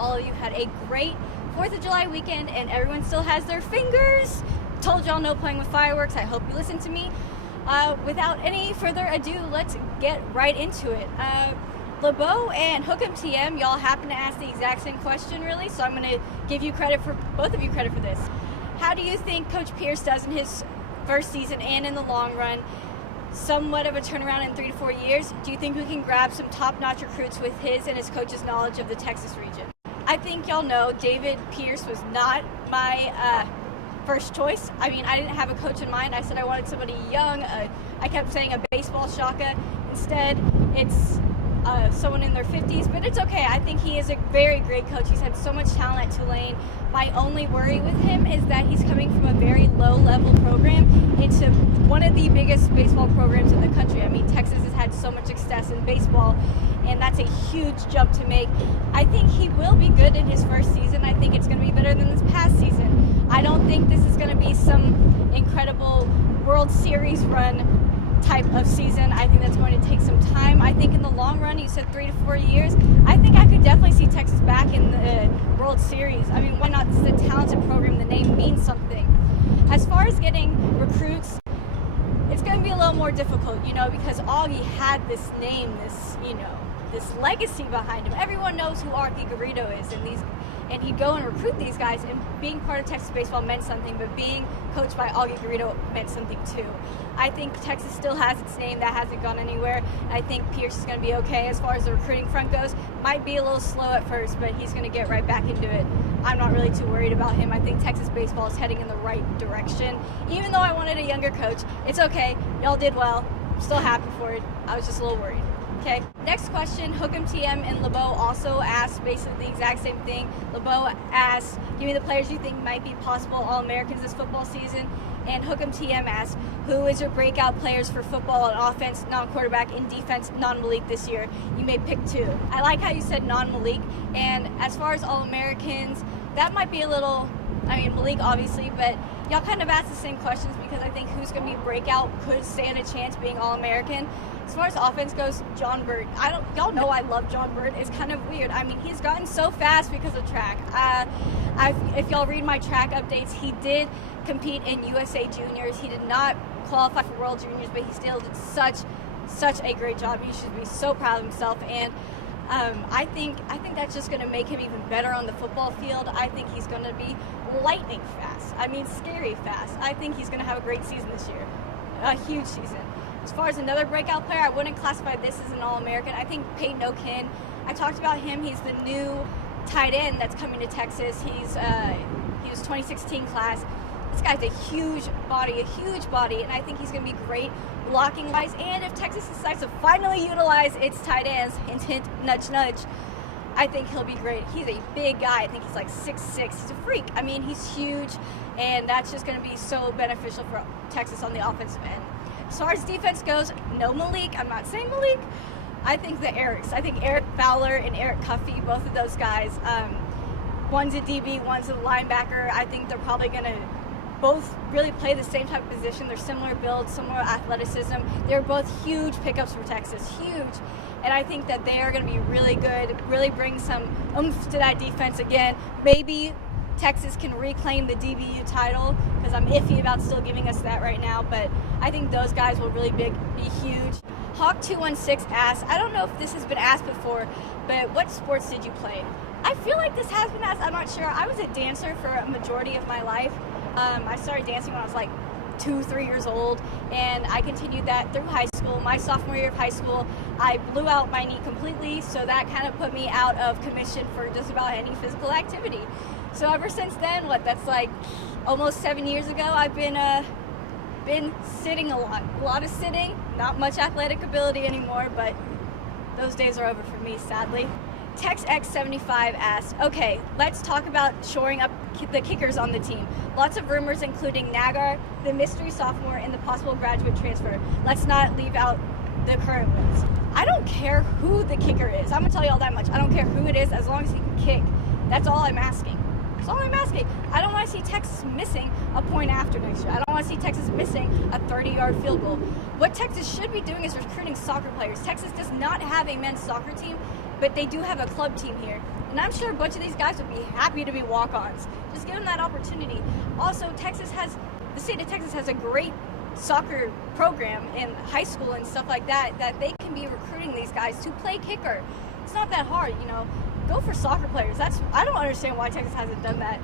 all of you had a great 4th of July weekend and everyone still has their fingers. Told y'all no playing with fireworks. I hope you listened to me. Without any further ado, let's get right into it. LeBeau and Hook'em TM, y'all happen to ask the exact same question, really, so I'm going to give you credit for, both of you credit for this. How do you think Coach Pierce does in his first season and in the long run? Somewhat of a turnaround in 3 to 4 years. Do you think we can grab some top-notch recruits with his and his coach's knowledge of the Texas region? I think y'all know David Pierce was not my first choice. I mean, I didn't have a coach in mind. I said I wanted somebody young. I kept saying a baseball shaka. Instead, it's someone in their 50s, but it's okay. I think he is a very great coach. He's had so much talent at Tulane. My only worry with him is that he's coming from a very low-level program into one of the biggest baseball programs in the country. I mean, Texas has had so much success in baseball, and that's a huge jump to make. I think he will be good in his first season. I think it's going to be better than this past season. I don't think this is going to be some incredible World Series run type of season. I think that's going to take some time. I think in the long run, you said 3 to 4 years, I think I could definitely see Texas back in the World Series. I mean, why not? This is a talented program. The name means something. As far as getting recruits, it's going to be a little more difficult, because Augie had this name, this legacy behind him. Everyone knows who Augie Garrido is, and he'd go and recruit these guys, and being part of Texas baseball meant something, but being coached by Augie Garrido meant something too. I think Texas still has its name. That hasn't gone anywhere. I think Pierce is going to be okay as far as the recruiting front goes. Might be a little slow at first, but he's going to get right back into it. I'm not really too worried about him. I think Texas baseball is heading in the right direction. Even though I wanted a younger coach, it's okay. Y'all did well. I'm still happy for it. I was just a little worried. Okay, next question. Hook'em TM and LeBeau also asked basically the exact same thing. LeBeau asked, give me the players you think might be possible All-Americans this football season. And Hook'em TM asked, who is your breakout players for football on offense, non-quarterback, and defense, non-Malik this year? You may pick 2. I like how you said non-Malik. And as far as All-Americans, that might be a little, Malik obviously, but y'all kind of asked the same questions because I think who's going to be breakout could stand a chance being All-American. As far as offense goes, John Burt. Y'all know I love John Burt. It's kind of weird. I mean, he's gotten so fast because of track. If y'all read my track updates, he did compete in USA Juniors. He did not qualify for World Juniors, but he still did such a great job. He should be so proud of himself. And I think that's just going to make him even better on the football field. I think he's going to be lightning fast. Scary fast. I think he's going to have a great season this year. A huge season. As far as another breakout player, I wouldn't classify this as an All-American. I think Peyton O'Kin. I talked about him. He's the new tight end that's coming to Texas. He was 2016 class. This guy's a huge body, and I think he's going to be great blocking-wise. And if Texas decides to finally utilize its tight ends, hint, hint, nudge, nudge, I think he'll be great. He's a big guy. I think he's like 6'6". He's a freak. He's huge, and that's just going to be so beneficial for Texas on the offensive end. As far as defense goes, no Malik. I'm not saying Malik. I think the Erics. I think Eric Fowler and Eric Cuffey, both of those guys, one's a DB, one's a linebacker. I think they're probably going to both really play the same type of position. They're similar builds, similar athleticism. They're both huge pickups for Texas, huge. And I think that they are going to be really good, really bring some oomph to that defense again. Maybe Texas can reclaim the DBU title because I'm iffy about still giving us that right now, but I think those guys will really be huge. Hawk216 asked, I don't know if this has been asked before, but what sports did you play? I feel like this has been asked, I'm not sure. I was a dancer for a majority of my life. I started dancing when I was like 2-3 years old, and I continued that through high school. My sophomore year of high school, I blew out my knee completely, so that kind of put me out of commission for just about any physical activity. So ever since then, that's like almost 7 years ago, I've been sitting a lot of sitting, not much athletic ability anymore, but those days are over for me, sadly. TextX75 asked, okay, let's talk about shoring up the kickers on the team. Lots of rumors including Nagar, the mystery sophomore, and the possible graduate transfer. Let's not leave out the current ones. I don't care who the kicker is. I'm going to tell you all that much. I don't care who it is as long as he can kick. That's all I'm asking. That's all I'm asking. I don't want to see Texas missing a point after next year. I don't want to see Texas missing a 30-yard field goal. What Texas should be doing is recruiting soccer players. Texas does not have a men's soccer team, but they do have a club team here. And I'm sure a bunch of these guys would be happy to be walk-ons. Just give them that opportunity. Also, the state of Texas has a great soccer program in high school and stuff like that they can be recruiting these guys to play kicker. It's not that hard, Go for soccer players. I don't understand why Texas hasn't done that.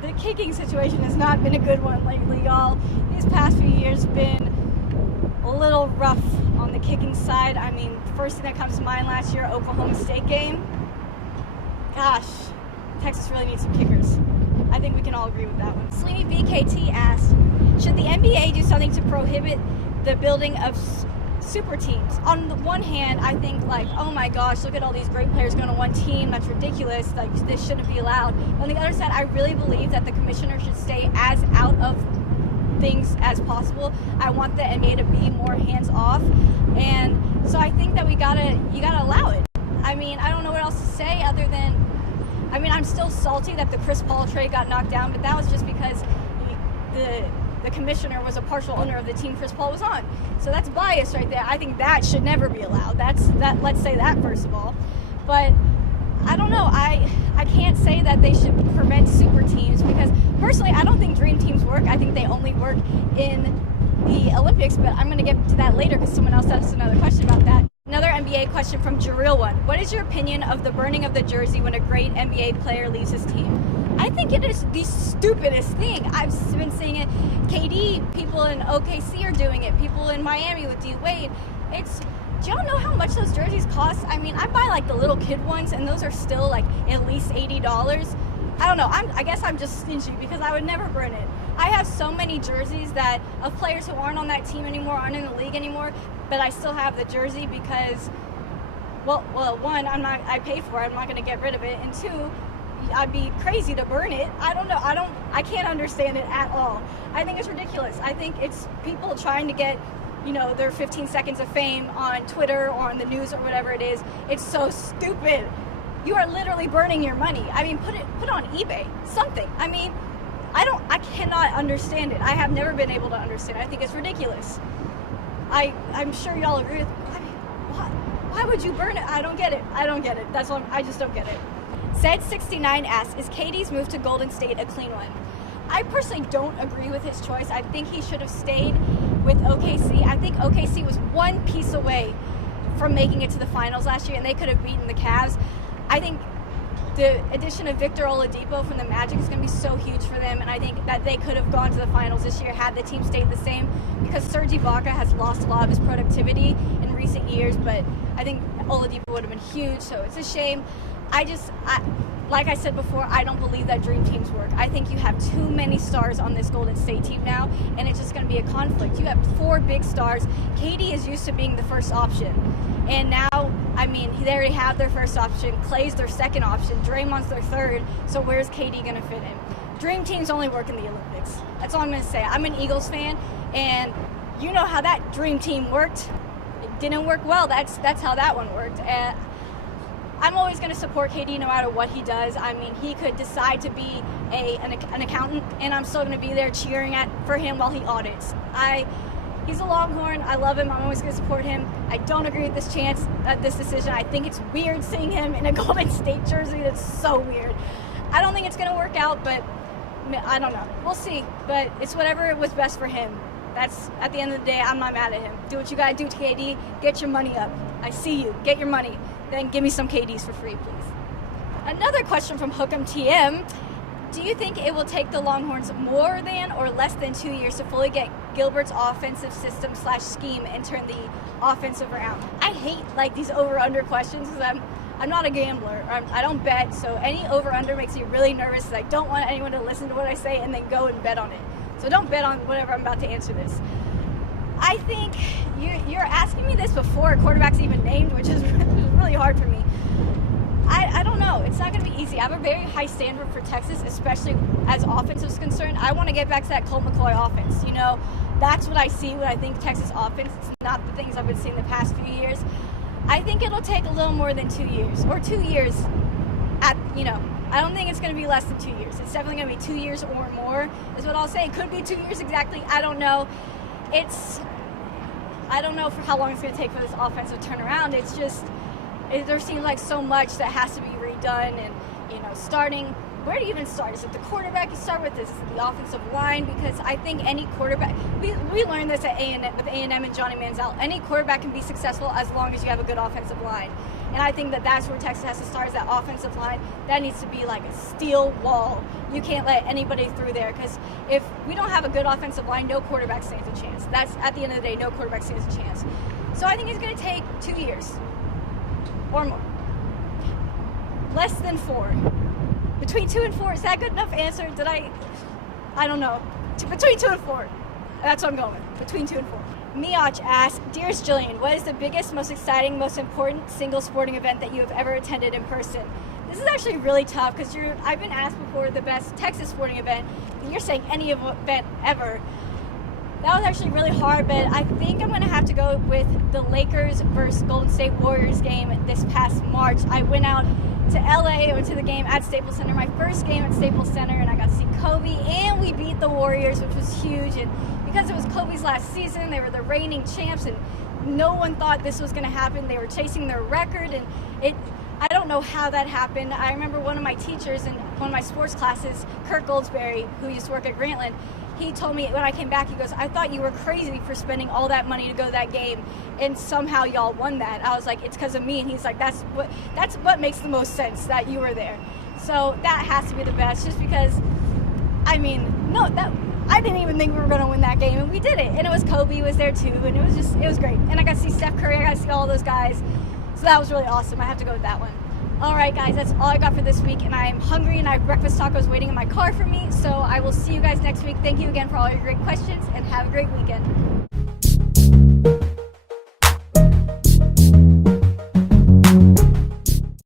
The kicking situation has not been a good one lately, y'all. These past few years have been a little rough on the kicking side. I mean, first thing that comes to mind last year, Oklahoma State game. Gosh, Texas really needs some kickers. I think we can all agree with that one. Sweeney BKT asked, should the NBA do something to prohibit the building of super teams? On the one hand, I think oh my gosh, look at all these great players going to one team. That's ridiculous. This shouldn't be allowed. On the other side, I really believe that the commissioner should stay as out of things as possible. I want the NBA to be more hands off, and so I think that you gotta allow it. I mean, I don't know what else to say other than, I'm still salty that the Chris Paul trade got knocked down, but that was just because the commissioner was a partial owner of the team Chris Paul was on. So that's bias right there. I think that should never be allowed. Let's say that first of all. But I don't know. I can't say that they should prevent super teams because personally I don't think dream teams work. I think they only work in the Olympics, but I'm going to get to that later because someone else asked another question about that. Another NBA question from Jareel one. What is your opinion of the burning of the jersey when a great NBA player leaves his team? I think it is the stupidest thing. I've been seeing it. KD, people in OKC are doing it. People in Miami with D Wade. Do y'all know how much those jerseys cost? I mean, I buy the little kid ones, and those are still at least $80. I don't know. I guess I'm just stingy because I would never burn it. I have so many jerseys of players who aren't on that team anymore, aren't in the league anymore, but I still have the jersey because, well, one, I pay for it. I'm not going to get rid of it, and two, I'd be crazy to burn it. I don't know. I can't understand it at all. I think it's ridiculous. I think it's people trying to get their 15 seconds of fame on Twitter or on the news or whatever it is. It's so stupid. You are literally burning your money. I mean, put it on eBay, something. I mean, I cannot understand it. I have never been able to understand it. I think it's ridiculous. I'm sure y'all agree with me. I mean, why would you burn it? I don't get it. That's what I just don't get it. Said69 asks, is KD's move to Golden State a clean one? I personally don't agree with his choice. I think he should have stayed with OKC. I think OKC was one piece away from making it to the finals last year, and they could have beaten the Cavs. I think the addition of Victor Oladipo from the Magic is going to be so huge for them, and I think that they could have gone to the finals this year had the team stayed the same, because Serge Ibaka has lost a lot of his productivity in recent years, but I think Oladipo would have been huge, so it's a shame. Like I said before, I don't believe that dream teams work. I think you have too many stars on this Golden State team now, and it's just going to be a conflict. You have 4 big stars. KD is used to being the first option, and now, they already have their first option. Klay's their second option. Draymond's their third, so where's KD going to fit in? Dream teams only work in the Olympics. That's all I'm going to say. I'm an Eagles fan, and you know how that dream team worked. It didn't work well. That's how that one worked. And I'm always going to support KD no matter what he does. He could decide to be an accountant, and I'm still going to be there cheering for him while he audits. He's a Longhorn. I love him. I'm always going to support him. I don't agree with this decision. I think it's weird seeing him in a Golden State jersey. That's so weird. I don't think it's going to work out, but I don't know. We'll see. But it's whatever was best for him. That's, at the end of the day, I'm not mad at him. Do what you got to do, KD. Get your money up. I see you. Get your money. Then give me some KDs for free, please. Another question from Hook'em TM. Do you think it will take the Longhorns more than or less than 2 years to fully get Gilbert's offensive system / scheme and turn the offensive around? I hate these over-under questions because I'm not a gambler. I don't bet, so any over-under makes me really nervous because I don't want anyone to listen to what I say and then go and bet on it. So don't bet on whatever I'm about to answer this. I think you're asking me this before a quarterback's even named, which is really hard for me. I don't know. It's not going to be easy. I have a very high standard for Texas, especially as offense is concerned. I want to get back to that Colt McCoy offense. That's what I see when I think Texas offense. It's not the things I've been seeing the past few years. I think it'll take a little more than 2 years, or 2 years I don't think it's going to be less than 2 years. It's definitely going to be 2 years or more is what I'll say. It could be 2 years exactly. I don't know. I don't know for how long it's going to take for this offense to turn around. It's just, there seems like so much that has to be redone, and starting, where do you even start? Is it the quarterback you start with? Is it the offensive line? Because I think any quarterback, we learned this at A&M with A&M and Johnny Manziel, any quarterback can be successful as long as you have a good offensive line. And I think that's where Texas has to start, is that offensive line. That needs to be like a steel wall. You can't let anybody through there, because if we don't have a good offensive line, no quarterback stands a chance. That's, at the end of the day, no quarterback stands a chance. So I think it's going to take 2 years or more. Less than 4. Between 2 and 4, is that a good enough answer? I don't know. Between 2 and 4. That's what I'm going with. Between 2 and 4. Miach asks, Dearest Jillian, what is the biggest, most exciting, most important single sporting event that you have ever attended in person? This is actually really tough, because I've been asked before the best Texas sporting event, and you're saying any event ever. That was actually really hard, but I think I'm going to have to go with the Lakers versus Golden State Warriors game this past March. I went out to LA, I went to the game at Staples Center, my first game at Staples Center, and I got to see Kobe, and we beat the Warriors, which was huge. And because it was Kobe's last season, they were the reigning champs, and no one thought this was going to happen. They were chasing their record, and I don't know how that happened. I remember one of my teachers in one of my sports classes, Kurt Goldsberry, who used to work at Grantland, he told me when I came back, he goes, I thought you were crazy for spending all that money to go to that game, and somehow y'all won that. I was like, it's because of me. And he's like, that's what makes the most sense, that you were there. So that has to be the best, just because, I didn't even think we were going to win that game, and we did it. And it was Kobe was there too, and it was great. And I got to see Steph Curry, I got to see all those guys. So that was really awesome. I have to go with that one. All right, guys, that's all I got for this week, and I'm hungry, and I have breakfast tacos waiting in my car for me, so I will see you guys next week. Thank you again for all your great questions, and have a great weekend.